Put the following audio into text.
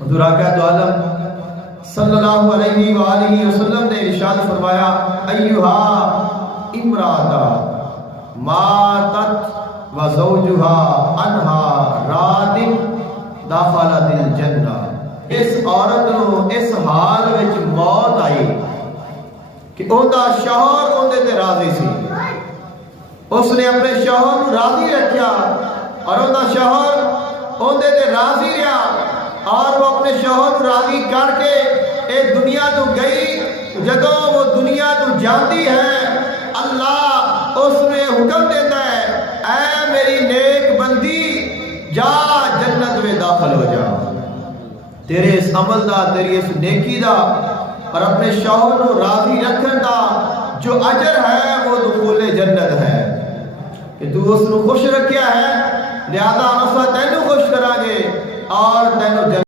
حضور آقا دو عالم صلی اللہ علیہ وآلہ وسلم نے ارشاد فرمایا ایہا امراتا ماتت و زوجہا انہا رادن داخلت الجنہ، اس عورت نو اس حال وچ موت آئی کہ اوندا شوہر اوندے تے راضی سی، اس نے اپنے شوہر کو راضی رکھیا اور اوندا شوہر اوندے تے راضی رہا، اور وہ اپنے شوہر کو راضی کر کے اے دنیا تو گئی۔ جدوں وہ دنیا تو جاندی ہے اللہ اس نے حکم دیتا ہے اے میری نیک بندی جا جنت میں داخل ہو جا، تیرے اس عمل دا، تیری اس نیکی دا اور اپنے شوہر کو راضی رکھن دا جو اجر ہے وہ دخول جنت ہے کہ تو اس کو خوش رکھیا ہے، لہذا اسا تینوں خوش کرا گے اور تینوں